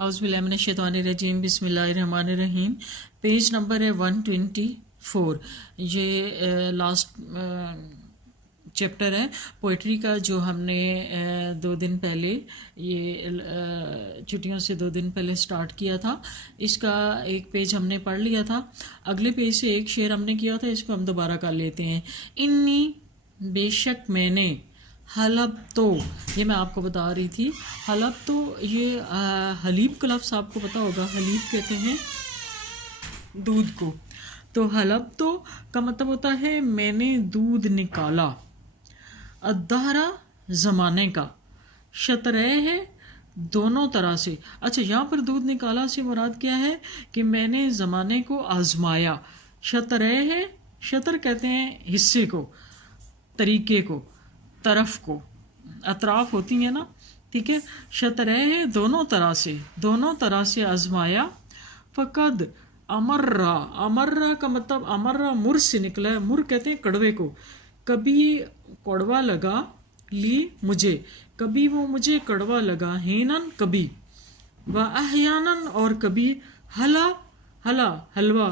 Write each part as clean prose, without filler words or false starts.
اعوذ باللہ من الشیطان الرجیم، بسم اللہ الرحمن الرحیم۔ پیج نمبر ہے 124۔ یہ لاسٹ چیپٹر ہے پوئٹری کا، جو ہم نے 2 دن پہلے، یہ چھٹیوں سے 2 دن پہلے سٹارٹ کیا تھا۔ اس کا ایک پیج ہم نے پڑھ لیا تھا، اگلے پیج سے ایک شعر ہم نے کیا تھا، اس کو ہم دوبارہ کر لیتے ہیں۔ انی بے شک میں نے، حلب تو، یہ میں آپ کو بتا رہی تھی، حلب تو یہ حلیب کا لفظ آپ کو پتہ ہوگا، حلیب کہتے ہیں دودھ کو۔ تو حلب تو کا مطلب ہوتا ہے میں نے دودھ نکالا، الدہرا زمانے کا، شطرے ہے دونوں طرح سے۔ اچھا، یہاں پر دودھ نکالا سے مراد کیا ہے کہ میں نے زمانے کو آزمایا۔ شطرے ہے، شطر کہتے ہیں حصے کو، طریقے کو، طرف کو، اطراف ہوتی ہیں نا، ٹھیک ہے۔ شطرے ہے دونوں طرح سے، دونوں طرح سے آزمایا۔ فقد امرا، امرا کا مطلب امرا مر سے نکلا ہے، مر کہتے ہیں کڑوے کو۔ کبھی کڑوا لگا لی مجھے، کبھی وہ مجھے کڑوا لگا، ہینن کبھی، و احیانن اور کبھی، ہلا ہلا حلوہ،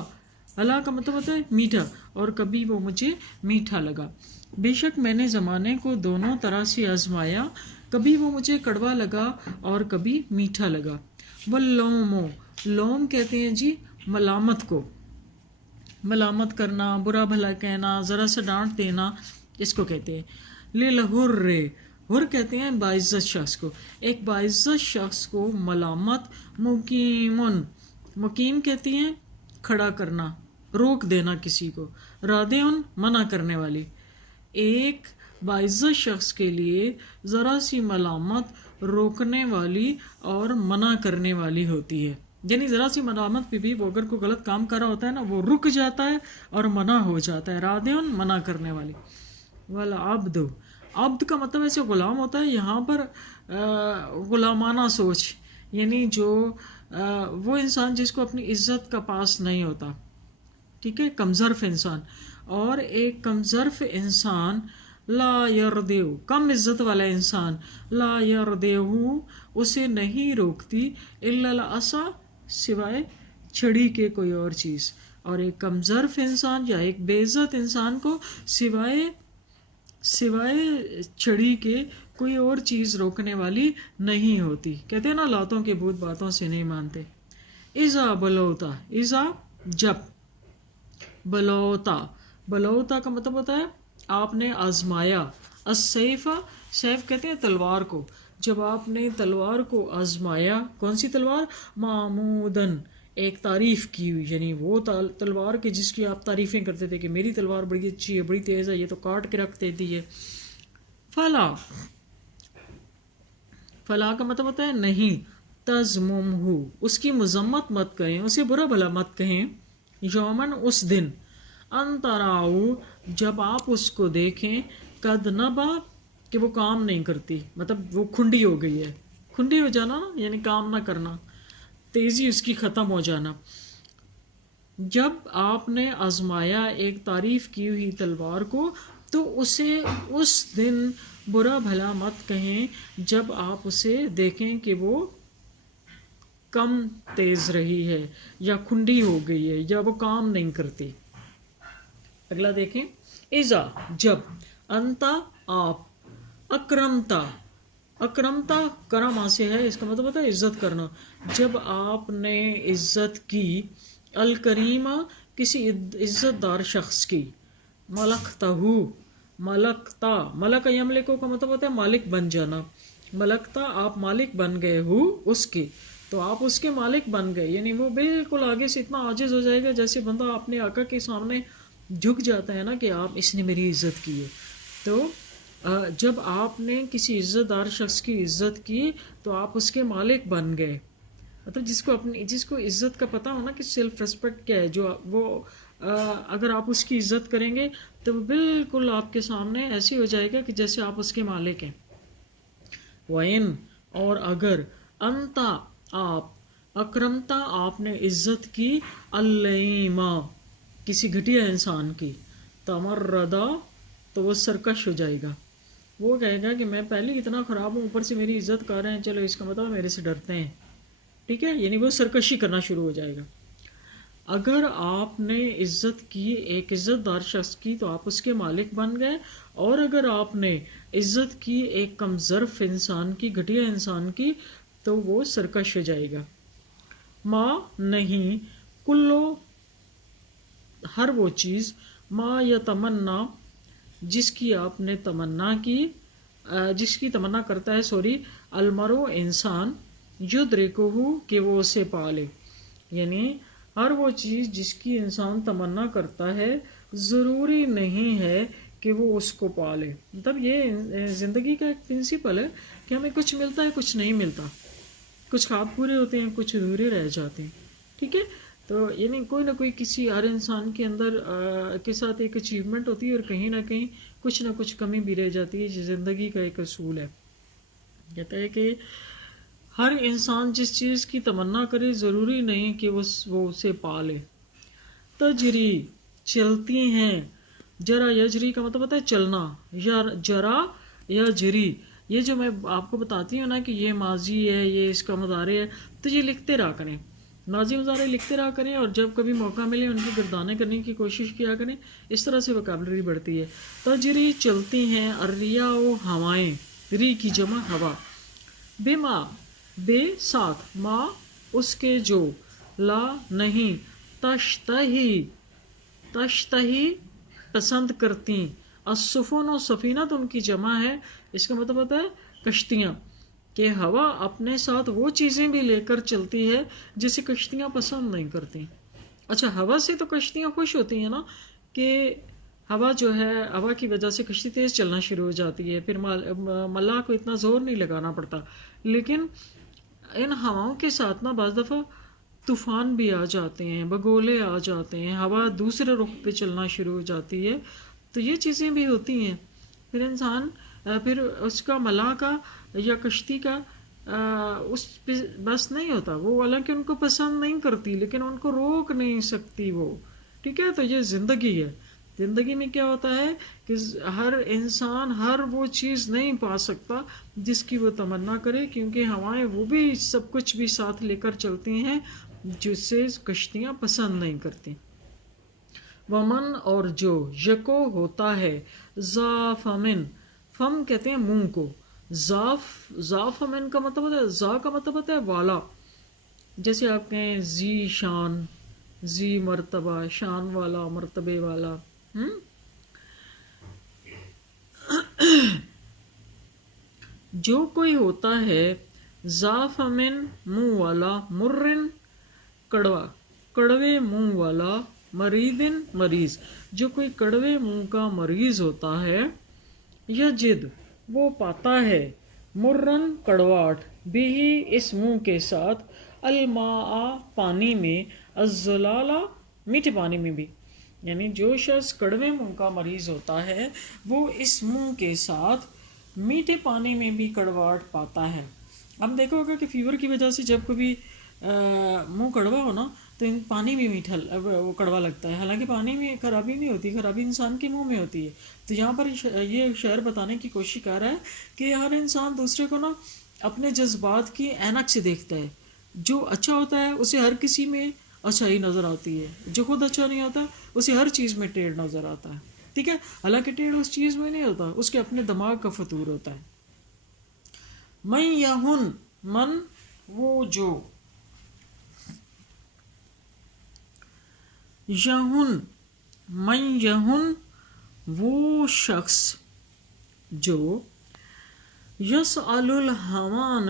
ہلا کا مطلب ہوتا ہے میٹھا، اور کبھی وہ مجھے میٹھا لگا۔ بے شک میں نے زمانے کو دونوں طرح سے آزمایا، کبھی وہ مجھے کڑوا لگا اور کبھی میٹھا لگا۔ واللوم، لوم کہتے ہیں جی ملامت کو، ملامت کرنا، برا بھلا کہنا، ذرا سا ڈانٹ دینا، اس کو کہتے ہیں۔ للحر، حر کہتے ہیں باعزت شخص کو، ایک باعزت شخص کو ملامت۔ مقیمن، مقیم کہتے ہیں کھڑا کرنا، روک دینا کسی کو۔ رادعن، منع کرنے والی۔ ایک باعزت شخص کے لیے ذرا سی ملامت روکنے والی اور منع کرنے والی ہوتی ہے، یعنی ذرا سی ملامت پہ بھی وہ اگر کوئی غلط کام کر رہا ہوتا ہے نا، وہ رک جاتا ہے اور منع ہو جاتا ہے۔ رادعن، منع کرنے والی۔ والعبد، عبد کا مطلب ایسے غلام ہوتا ہے، یہاں پر غلامانہ سوچ، یعنی جو وہ انسان جس کو اپنی عزت کا پاس نہیں ہوتا، ٹھیک ہے، کمظرف انسان۔ اور ایک کمظرف انسان، لا یردیو، کم عزت والا انسان، لا یردیو، اسے نہیں روکتی، الا العصا، سوائے چھڑی کے کوئی اور چیز۔ اور ایک کمظرف انسان یا ایک بے عزت انسان کو سوائے چھڑی کے کوئی اور چیز روکنے والی نہیں ہوتی۔ کہتے ہیں نا لاتوں کے بھوت باتوں سے نہیں مانتے۔ اذا بلوتا، اذا جب، بلوتا، بلوتا کا مطلب ہوتا ہے آپ نے آزمایا۔ السیف، سیف کہتے ہیں تلوار کو، جب آپ نے تلوار کو آزمایا۔ کون سی تلوار؟ معمودن، ایک تعریف کی ہوئی، یعنی وہ تلوار کی جس کی آپ تعریفیں کرتے تھے کہ میری تلوار بڑی اچھی ہے، بڑی تیز ہے، یہ تو کاٹ کے رکھ دیتی ہے۔ فلا، فلا کا مطلب ہوتا ہے نہیں۔ تزممہ، اس کی مذمت مت کریں، اسے برا بھلا مت کہیں۔ یومن، اس دن، انتراؤ، جب آپ اس کو دیکھیں، قد نبا، کہ وہ کام نہیں کرتی، مطلب وہ کھنڈی ہو گئی ہے۔ کھنڈی ہو جانا یعنی کام نہ کرنا، تیزی اس کی ختم ہو جانا۔ جب آپ نے آزمایا ایک تعریف کی ہوئی تلوار کو، تو اسے اس دن برا بھلا مت کہیں جب آپ اسے دیکھیں کہ وہ کم تیز رہی ہے یا کھنڈی ہو گئی ہے یا وہ کام نہیں کرتی۔ اگلا دیکھیں، اذا، جب، انتا، آپ، اکرمتا، اکرمتا کرم سے ہے، اس کا مطلب ہوتا ہے عزت کرنا۔ جب آپ نے عزت کی، الکریمہ، کسی عزت دار شخص کی، ملکتہ، ملکتا، ملک یملکو کا مطلب ہوتا ہے مالک بن جانا۔ ملکتا، آپ مالک بن گئے ہو اس کے، تو آپ اس کے مالک بن گئے، یعنی وہ بالکل آگے سے اتنا عاجز ہو جائے گا جیسے بندہ اپنے آقا کے سامنے جھک جاتا ہے نا کہ آپ، اس نے میری عزت کی ہے۔ تو جب آپ نے کسی عزت دار شخص کی عزت کی تو آپ اس کے مالک بن گئے، مطلب جس کو عزت کا پتہ ہونا کہ سیلف ریسپیکٹ کیا ہے، جو وہ اگر آپ اس کی عزت کریں گے تو وہ بالکل آپ کے سامنے ایسی ہو جائے گا کہ جیسے آپ اس کے مالک ہیں۔ وَإِن، اور اگر، انتا، آپ، اکرمتا، آپ نے عزت کی، اللیما، کسی گھٹیا انسان کی، تمردا، تو وہ سرکش ہو جائے گا، وہ کہے گا کہ میں پہلے اتنا خراب ہوں، اوپر سے میری عزت کر رہے ہیں، چلو اس کا مطلب میرے سے ڈرتے ہیں۔ ٹھیک ہے، یعنی وہ سرکشی کرنا شروع ہو جائے گا. اگر آپ نے عزت کی ایک عزت دار شخص کی تو آپ اس کے مالک بن گئے، اور اگر آپ نے عزت کی ایک کم ظرف انسان کی، گھٹیا انسان کی، تو وہ سرکش ہو جائے گا. ماں نہیں، کلو ہر وہ چیز، ماں یا تمنا جس کی آپ نے تمنا کی، جس کی تمنا کرتا ہے المرو انسان، یدرکہ کہ وہ اسے پالے. یعنی ہر وہ چیز جس کی انسان تمنا کرتا ہے ضروری نہیں ہے کہ وہ اس کو پالے. مطلب یہ زندگی کا ایک پرنسپل ہے کہ ہمیں کچھ ملتا ہے، کچھ نہیں ملتا، کچھ خواب پورے ہوتے ہیں، کچھ ادھورے رہ جاتے ہیں. ٹھیک ہے، تو یعنی کوئی نہ کوئی کسی ہر انسان کے اندر کے ساتھ ایک اچیومنٹ ہوتی ہے، اور کہیں نہ کچھ کمی بھی رہ جاتی ہے. یہ زندگی کا ایک اصول ہے. کہتا ہے کہ ہر انسان جس چیز کی تمنا کرے ضروری نہیں کہ وہ اسے پالے. تجری چلتی ہیں، جرا یجری کا مطلب ہوتا ہے چلنا، یا جرا یا جری. یہ جو میں آپ کو بتاتی ہوں نا کہ یہ ماضی ہے، یہ اس کا مضارع ہے، تو یہ لکھتے رہا کریں، ماضی مضارع لکھتے رہا کریں، اور جب کبھی موقع ملے ان کی گردانے کرنے کی کوشش کیا کریں. اس طرح سے وکیبلری بڑھتی ہے. تجری چلتی ہیں، الریا و ہوائیں، ری کی جمع ہوا، بے ماں بے ساتھ، ماں اس کے جو، لا نہیں، تشتہی پسند کرتی، السفن و سفینہ تو ان کی جمع ہے. اس کا مطلب ہوتا ہے کشتیاں، کہ ہوا اپنے ساتھ وہ چیزیں بھی لے کر چلتی ہے جسے کشتیاں پسند نہیں کرتی. اچھا، ہوا سے تو کشتیاں خوش ہوتی ہیں نا، کہ ہوا جو ہے، ہوا کی وجہ سے کشتی تیز چلنا شروع ہو جاتی ہے، پھر ملاح کو اتنا زور نہیں لگانا پڑتا. لیکن ان ہواؤں کے ساتھ نا بعض دفعہ طوفان بھی آ جاتے ہیں، بگولے آ جاتے ہیں، ہوا دوسرے رخ پہ چلنا شروع ہو جاتی ہے. تو یہ چیزیں بھی ہوتی ہیں. پھر انسان پھر اس کا ملاح کا یا کشتی کا اس پہ بس نہیں ہوتا، وہ حالانکہ ان کو پسند نہیں کرتی لیکن ان کو روک نہیں سکتی وہ. ٹھیک ہے، تو یہ زندگی ہے. زندگی میں کیا ہوتا ہے کہ ہر انسان ہر وہ چیز نہیں پا سکتا جس کی وہ تمنا کرے، کیونکہ ہوائیں وہ بھی سب کچھ بھی ساتھ لے کر چلتی ہیں جس سے کشتیاں پسند نہیں کرتی. ومن اور جو، یکو ہوتا ہے، ذا فمن، فم کہتے ہیں منہ کو، ذا فمن کا مطلب ہوتا ہے، ذا کا مطلب ہوتا ہے والا. جیسے آپ کہیں ذی شان، ذی مرتبہ، شان والا، مرتبے والا. جو کوئی ہوتا ہے ذا فمن منہ والا، مرن کڑوا، کڑوے منہ والا، مریدن مریض، جو کوئی کڑوے منہ کا مریض ہوتا ہے، یجد وہ پاتا ہے، مرن کڑواٹ، بھی اس منہ کے ساتھ، الماء پانی میں، الزلالہ میٹھے پانی میں بھی. یعنی جو شخص کڑوے منہ کا مریض ہوتا ہے وہ اس منہ کے ساتھ میٹھے پانی میں بھی کڑواہٹ پاتا ہے. ہم دیکھو ہوگا کہ فیور کی وجہ سے جب کبھی منہ کڑوا ہو نا تو پانی بھی میٹھا وہ کڑوا لگتا ہے، حالانکہ پانی میں خرابی نہیں ہوتی، خرابی انسان کے منہ میں ہوتی ہے. تو یہاں پر یہ شعر بتانے کی کوشش کر رہا ہے کہ ہر انسان دوسرے کو نا اپنے جذبات کی اینک سے دیکھتا ہے. جو اچھا ہوتا ہے اسے ہر کسی میں اچھائی نظر آتی ہے، جو خود اچھا نہیں ہوتا اسے ہر چیز میں ٹیڑھ نظر آتا ہے. ٹھیک ہے، حالانکہ ٹیڑھ اس چیز میں نہیں ہوتا، اس کے اپنے دماغ کا فطور ہوتا ہے. من یہن، من وہ جو، یہن من یہن وہ شخص جو، یسأل الہوان،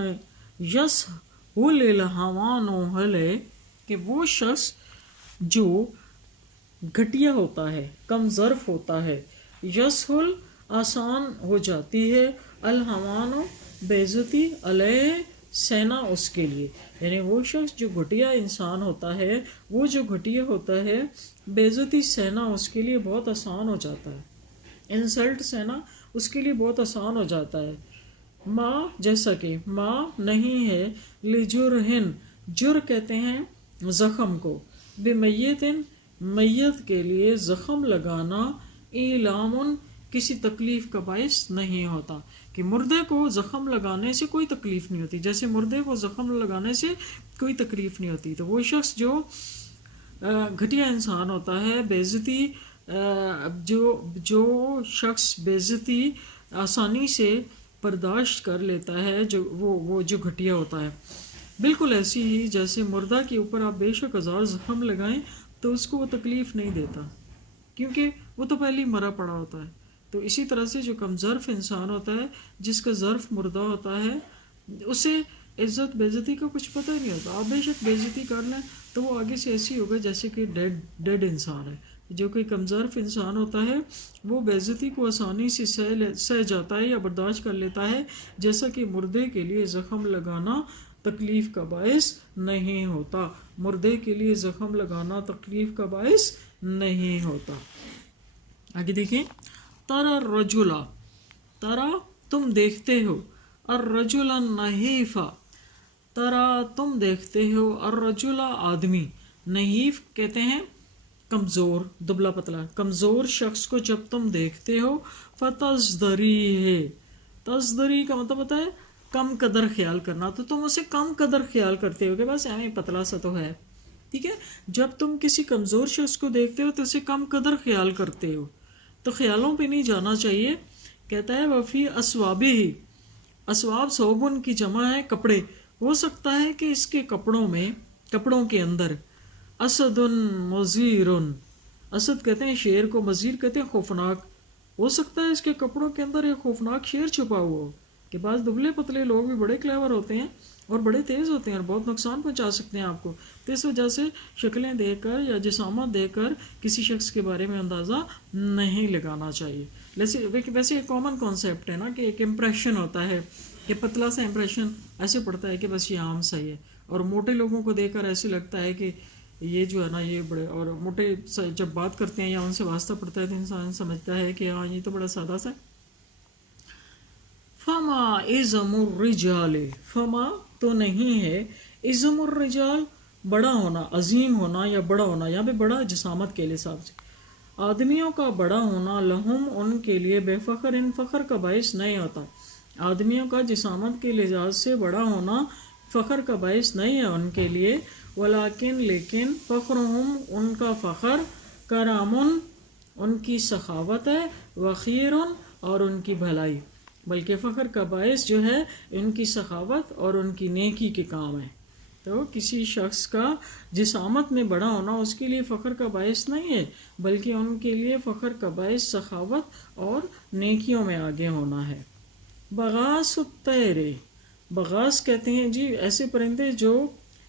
یسہل الہوان ہلے کہ وہ شخص جو گھٹیا ہوتا ہے، کم ظرف ہوتا ہے، یسہل آسان ہو جاتی ہے، الہوان بے عزتی، علیہ سینا اس کے لیے. یعنی وہ شخص جو گھٹیا انسان ہوتا ہے، وہ جو گھٹیا ہوتا ہے، بے عزتی سینا اس کے لیے بہت آسان ہو جاتا ہے، انسلٹ سینا اس کے لیے بہت آسان ہو جاتا ہے. ماں جیسا کہ، ماں نہیں ہے، لجرہن، جر کہتے ہیں زخم کو، بمیتن میت کے لیے زخم لگانا، ایلامن کسی تکلیف کا باعث نہیں ہوتا، کہ مردے کو زخم لگانے سے کوئی تکلیف نہیں ہوتی، جیسے مردے کو زخم لگانے سے کوئی تکلیف نہیں ہوتی۔ تو وہ شخص جو گھٹیا انسان ہوتا ہے، بےعزتی جو شخص بےعزتی آسانی سے برداشت کر لیتا ہے، جو وہ جو گھٹیا ہوتا ہے، بالکل ایسی ہی جیسے مردہ کے اوپر آپ بے شک ہزار زخم لگائیں تو اس کو وہ تکلیف نہیں دیتا، کیونکہ وہ تو پہلے ہی مرا پڑا ہوتا ہے۔ تو اسی طرح سے جو کم ظرف انسان ہوتا ہے، جس کا ظرف مردہ ہوتا ہے، اسے عزت بےعزتی کا کچھ پتہ ہی نہیں ہوتا۔ آپ بے شک بےعزتی کر لیں تو وہ آگے سے ایسی ہوگا جیسے کہ ڈیڈ انسان ہے۔ جو کہ کم ظرف انسان ہوتا ہے وہ بےعزتی کو آسانی سے سہ جاتا ہے یا برداشت کر لیتا ہے، جیسا کہ مردے کے لیے زخم لگانا تکلیف کا باعث نہیں ہوتا۔ مردے کے لیے زخم لگانا تکلیف کا باعث نہیں ہوتا۔ آگے دیکھیں، ترى الرجل، ترى تم دیکھتے ہو، الرجل النحیف، ترى تم دیکھتے ہو، الرجل آدمی، نحیف کہتے ہیں کمزور، دبلا پتلا، کمزور شخص کو جب تم دیکھتے ہو، فتزدری، تزدری کا مطلب ہوتا ہے کم قدر خیال کرنا، تو تم اسے کم قدر خیال کرتے ہو کہ بس ایویں پتلا سا تو ہے، ٹھیک ہے۔ جب تم کسی کمزور شخص کو دیکھتے ہو تو اسے کم قدر خیال کرتے ہو، تو خیالوں پہ نہیں جانا چاہیے۔ کہتا ہے وفی اسوابہ، اسواب صوبن کی جمع ہے کپڑے، ہو سکتا ہے کہ اس کے کپڑوں کے اندر اسد مزیر، اسد کہتے ہیں شیر کو، مزیر کہتے ہیں خوفناک، ہو سکتا ہے اس کے کپڑوں کے اندر ایک خوفناک شیر چھپا ہوا ہو، کہ بعض دبلے پتلے لوگ بھی بڑے کلیور ہوتے ہیں اور بڑے تیز ہوتے ہیں اور بہت نقصان پہنچا سکتے ہیں آپ کو، تو اس وجہ سے شکلیں دیکھ کر یا جسامت دیکھ کر کسی شخص کے بارے میں اندازہ نہیں لگانا چاہیے۔ ویسے ایک کامن کانسیپٹ ہے نا کہ ایک امپریشن ہوتا ہے کہ پتلا سا امپریشن ایسے پڑتا ہے کہ بس یہ عام سا ہی ہے، اور موٹے لوگوں کو دیکھ کر ایسے لگتا ہے کہ یہ جو ہے نا یہ بڑے، اور موٹے جب بات کرتے ہیں یا ان سے واسطہ پڑتا ہے تو انسان سمجھتا ہے کہ ہاں یہ تو بڑا سادہ سا ہے۔ فما عظم الرجال، فما تو نہیں ہے، عظم الرجال بڑا ہونا، عظیم ہونا یا بڑا ہونا، یہاں پہ بڑا جسامت کے لحاظ سے، آدمیوں کا بڑا ہونا لہم ان کے لیے بے فخر، ان فخر کا باعث نہیں ہوتا۔ آدمیوں کا جسامت کے لحاظ سے بڑا ہونا فخر کا باعث نہیں ہے ان کے لیے، ولیکن لیکن فخرہم ان کا فخر، کرامن ان کی سخاوت ہے، وخیر اور ان کی بھلائی، بلکہ فخر کا باعث جو ہے ان کی سخاوت اور ان کی نیکی کے کام ہے۔ تو کسی شخص کا جسامت میں بڑا ہونا اس کے لیے فخر کا باعث نہیں ہے، بلکہ ان کے لیے فخر کا باعث سخاوت اور نیکیوں میں آگے ہونا ہے۔ بغاس الطیر، بغاس کہتے ہیں جی ایسے پرندے جو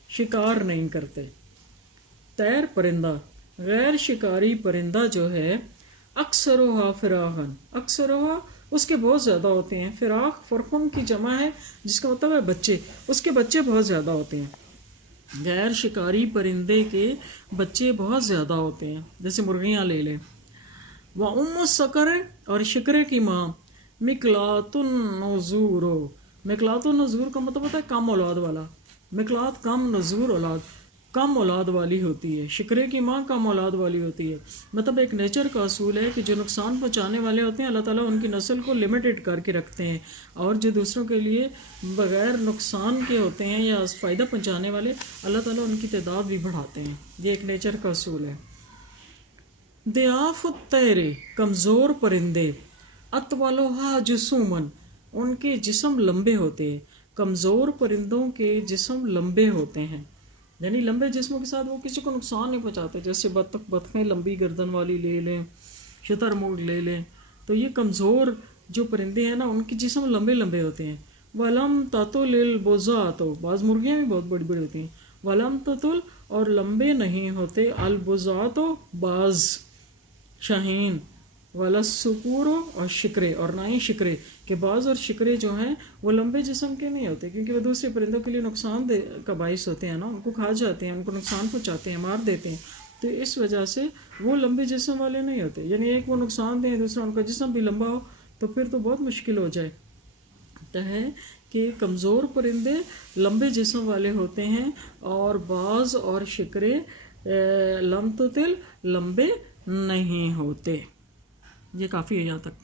شکار نہیں کرتے، طیر پرندہ، غیر شکاری پرندہ جو ہے، اکثرها فراخن، اکثرها اس کے بہت زیادہ ہوتے ہیں، فراخ فرخن کی جمع ہے جس کا مطلب ہے بچے، اس کے بچے بہت زیادہ ہوتے ہیں، غیر شکاری پرندے کے بچے بہت زیادہ ہوتے ہیں، جیسے مرغیاں لے لیں۔ وَأُمُّ السَّقَرِ اور شکرے کی ماں، مقلاۃ النذور، مقلاۃ النذور کا مطلب ہوتا ہے کم اولاد والا، مقلاۃ کم، نذور اولاد، کم اولاد والی ہوتی ہے، شکرے کی ماں کم اولاد والی ہوتی ہے۔ مطلب ایک نیچر کا اصول ہے کہ جو نقصان پہنچانے والے ہوتے ہیں اللہ تعالیٰ ان کی نسل کو لمیٹڈ کر کے رکھتے ہیں، اور جو دوسروں کے لیے بغیر نقصان کے ہوتے ہیں یا فائدہ پہنچانے والے اللہ تعالیٰ ان کی تعداد بھی بڑھاتے ہیں، یہ ایک نیچر کا اصول ہے۔ ضعاف الطیر کمزور پرندے، اطولها جسومن ان کے جسم لمبے ہوتے ہیں، کمزور پرندوں کے جسم لمبے ہوتے ہیں، یعنی لمبے جسموں کے ساتھ وہ کسی کو نقصان نہیں پہنچاتے، جیسے بطخیں لمبی گردن والی لے لیں، شتر مرغ لے لیں، تو یہ کمزور جو پرندے ہیں نا ان کے جسم لمبے لمبے ہوتے ہیں۔ وَلَمْ تَطُلِ الْبُزَاةُ بعض مرغیاں بھی بہت بڑی بڑی ہوتی ہیں، وَلَمْ تَطُلْ اور لمبے نہیں ہوتے، الْبُزَاةُ بعض شاہین، وَلَا السُّقُورُ اور شکرے، اور نہ ہی شکرے، کہ بعض اور شکرے جو ہیں وہ لمبے جسم کے نہیں ہوتے، کیونکہ وہ دوسرے پرندوں کے لیے نقصان کا باعث ہوتے ہیں نا، ان کو کھا جاتے ہیں، ان کو نقصان پہنچاتے ہیں، مار دیتے ہیں، تو اس وجہ سے وہ لمبے جسم والے نہیں ہوتے، یعنی ایک وہ نقصان دیں دوسرا ان کا جسم بھی لمبا ہو تو پھر تو بہت مشکل ہو جائے۔ تو ہے کہ کمزور پرندے لمبے جسم والے ہوتے ہیں، اور بعض اور شکرے لم تطل لمبے نہیں ہوتے۔ یہ کافی ہے یہاں تک۔